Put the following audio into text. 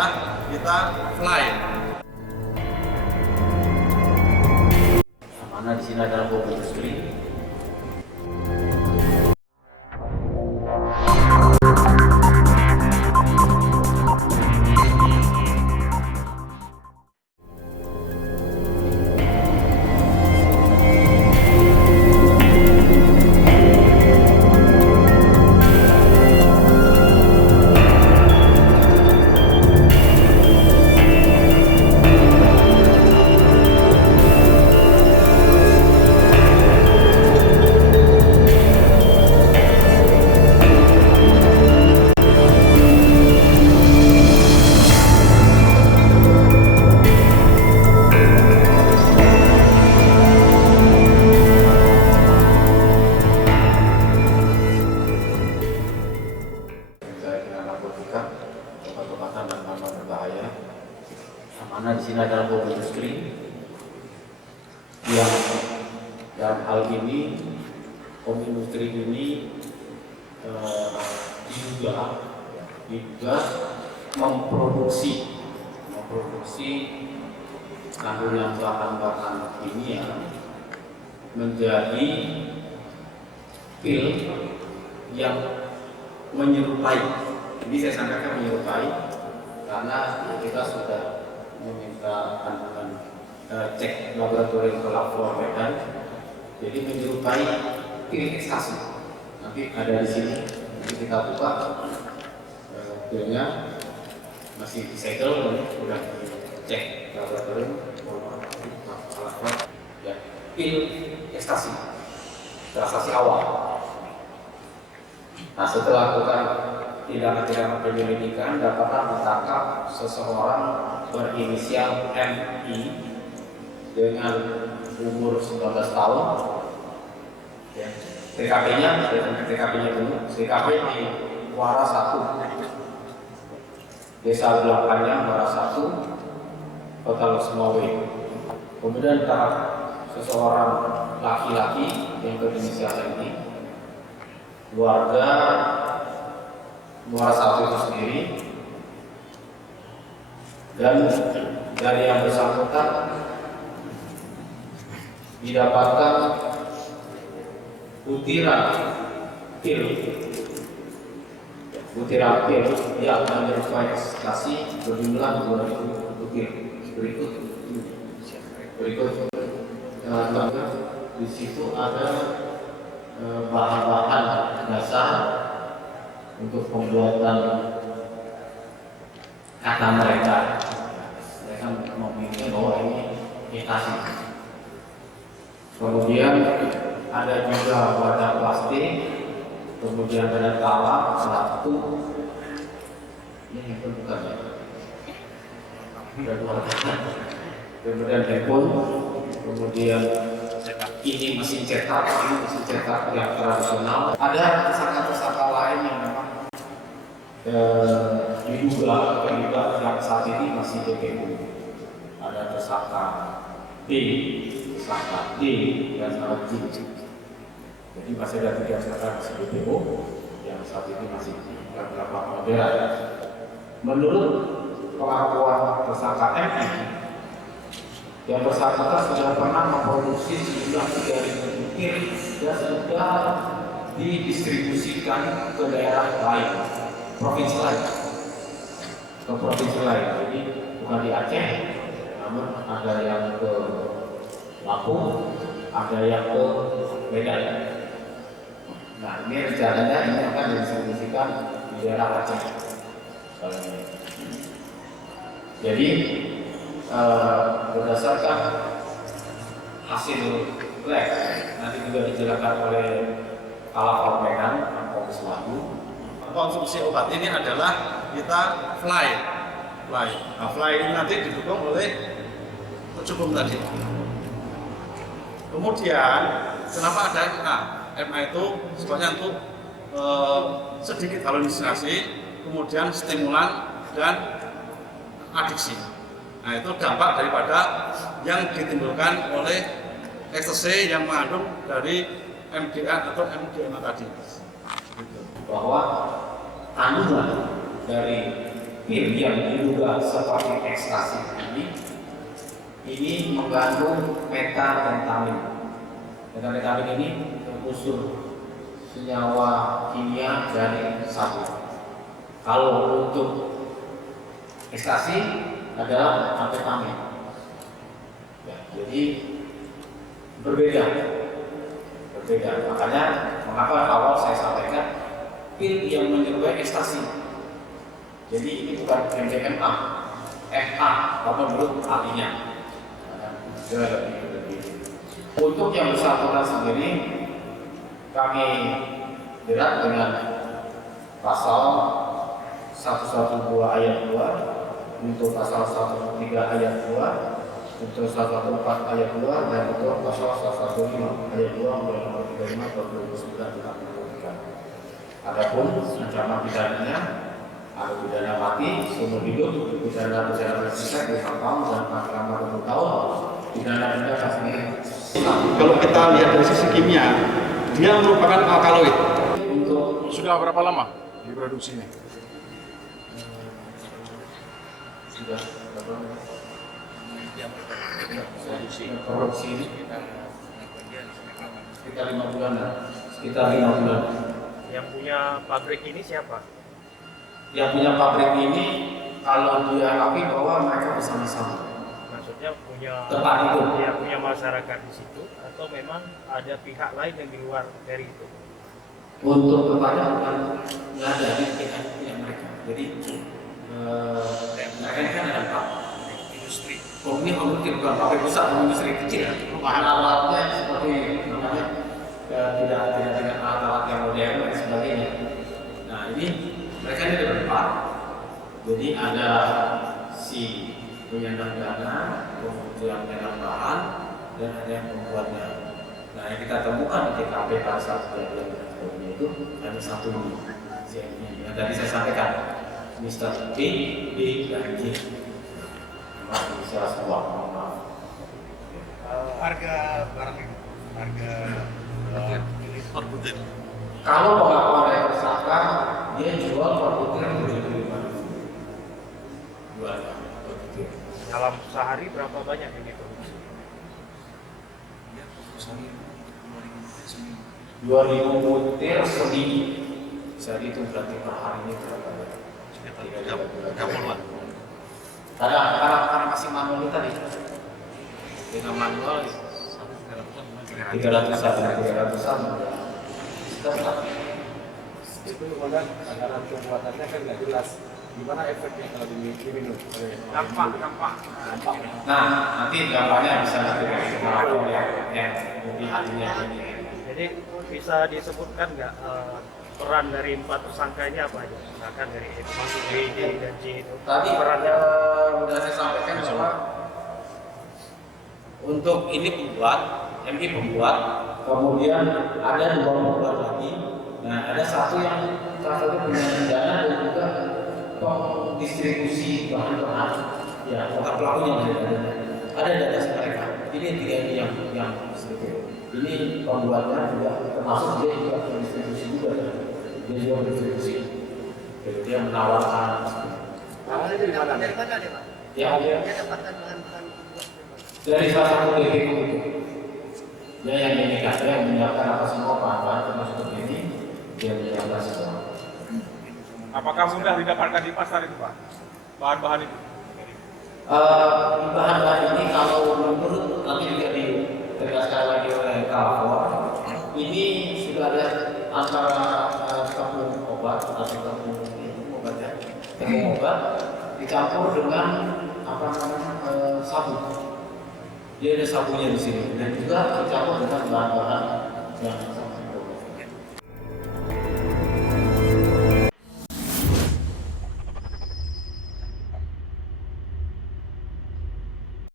adalah kita fly. Yang mana di sini adalah kopi industri. Obat-obatan dan tanaman berbahaya. Yang mana di sini adalah kopi industri yang dalam hal ini kopi industri ini juga memproduksi kandungan bahan-bahan kimia menjadi pil yang menyerupai. Ini saya sampaikan menyerupai karena kita sudah meminta kandungan cek laboratorium ke Lafor Medan, jadi menyerupai pil ekstasi. Nanti ada di sini, nanti kita buka pilnya masih disegel, sudah dicek laboratorium ya, pil ekstasi awal. Nah, setelah lakukan tindakan penyelidikan, dapatlah menangkap seseorang berinisial MI dengan umur 19 tahun. Ya. TKP-nya dulu, TKP di Muara 1, Desa Belakangnya Muara 1, Kota Losmawe. Kemudian tahap seseorang laki-laki yang berinisial MI, keluarga Muara 1 itu sendiri, dan dari yang bersangkutan didapatkan butiran pil yang menyerupai ekstasi berjumlah 2.000 butir. Berikut di situ ada bahan-bahan dasar untuk pembuatan kata mereka memiliki bahwa ini ekstasi. Kemudian ada juga wadah plastik, kemudian ada talang, satu, ini bukan ya, kemudian handphone, kemudian ini mesin cetak yang tradisional. Ada tersangka-tersangka lain yang memang diduga yang saat ini masih DPO. Ada tersangka D, dan J. Jadi masih ada 3 tersangka masih DPO yang saat ini masih dilakukan pengejaran. Menurut pengakuan tersangka MI, yang bersangkutan sudah pernah memproduksi sejumlah 3.000 butir dan sudah didistribusikan ke daerah lain, provinsi lain. Jadi bukan di Aceh, namun ada yang ke Lampung, ada yang ke Medan. Nah, ini rencananya ini akan didistribusikan di daerah Aceh. Jadi berdasarkan hasil lab nanti juga dijelaskan oleh Lafor Medan, Polres Lampung. Konsumsi obat ini adalah kita fly. Nah, fly ini nanti didukung oleh cukup tadi. Kemudian kenapa ada MA? MA itu sebenarnya untuk sedikit halusinasi, kemudian stimulan dan adiksi. Nah, itu dampak daripada yang ditimbulkan oleh ekstasi yang mengandung dari MDA atau MDMA tadi. Bahwa kandungan dari pil yang diduga seperti ekstasi ini mengandung methamphetamine. Methamphetamine ini unsur senyawa kimia dari sabu. Kalau untuk ekstasi adalah amfetamin. Ya, jadi berbeda. Makanya mengapa awal saya sampaikan pil yang menyerupai ekstasi. Jadi ini bukan MDMA, FA, apa menurut ahlinya. Untuk yang bersangkutan sendiri kami jerat dengan pasal 112 ayat 2, untuk pasal 113 ayat 2, untuk 114 ayat 2, dan untuk pasal 115 ayat 2 Undang-Undang 35 tahun 2009 tentang narkotika. Adapun ancaman pidananya ada pidana mati, seumur hidup, pidana bersifat 5 tahun dan maksimal 20 tahun. Pidana denda kasih. Kalau kita lihat dari sisi kimia, dia merupakan alkaloid. Untuk Sudah berapa lama diproduksinya? sudah produksi ini sekitar 5 bulan. Yang punya pabrik ini siapa? Yang punya pabrik ini kalau dia akui bahwa mereka bersama-sama. Maksudnya punya Tempat itu. Ya, punya masyarakat di situ atau memang ada pihak lain yang di luar dari itu? Untuk tempatnya bukan nggak ada di pihak mereka. Jadi mereka ini kan ada industri. Ini bukan pabrik besar, industri kecil. Bahan alatnya seperti namanya tidak alat-alat yang modern dan sebagainya. Nah ini mereka ini ada berempat. Jadi ada si penyandang dana, kemudian penyandang bahan, dan ada yang membuatnya. Nah yang kita temukan di TKP pada saat kejadian itu hanya satu ini. Yang tadi saya sampaikan, Mr. B, dan J. Masih bisa sebuah Harga barang ini, harga per butir. kalau pengakuan dari tersangka, dia jual per butir 75.000. Jual per butir. Dalam sehari berapa banyak yang diproduksi? 2.000 butir seminggu. Jadi itu berarti per harinya berapa? Sekitar 30-an. Karena masih manual tadi. Dengan manual 300-an. Itu kemudian takaran pembuatannya kan nggak jelas. Gimana efeknya kalau diminum? Dampak. Nah, nanti dampaknya bisa dilakukan yang lebih ahlinya ini. Jadi bisa disebutkan nggak peran dari 4 tersangka ini apa aja? Misalkan dari masuk B, D, dan C itu. Tadi perannya sudah saya sampaikan bahwa untuk ini MI pembuat, kemudian ada 2 pembuat lagi. Nah, ada satu yang salah satu punya dana dan juga pendistribusi bahan-bahan. Ya, otak pelakunya ada data mereka. Ini 3 ini yang seperti ini pembuatnya juga termasuk dia juga pendistribusi juga. Dia juga pendistribusi. Jadi dia menawarkan. Awalnya dari mana? Dari mana dia, Pak? Ya, Dia dapatkan bahan-bahan dari salah satu DPO itu. Dia yang menyiapkan, dia yang menyiapkan apa semua bahan-bahan termasuk ini, dia menyiapkan semua. Apakah mudah didapatkan di pasar itu, Pak? Bahan-bahan itu? Bahan-bahan ini kalau menurut nanti juga ditegaskan lagi oleh Kalfor, ini sudah ada antara tepung obat atau tepung obat ya, tepung obat dicampur dengan apa namanya sabu. Dia ada sabunya di sini dan juga dicampur dengan bahan-bahan yang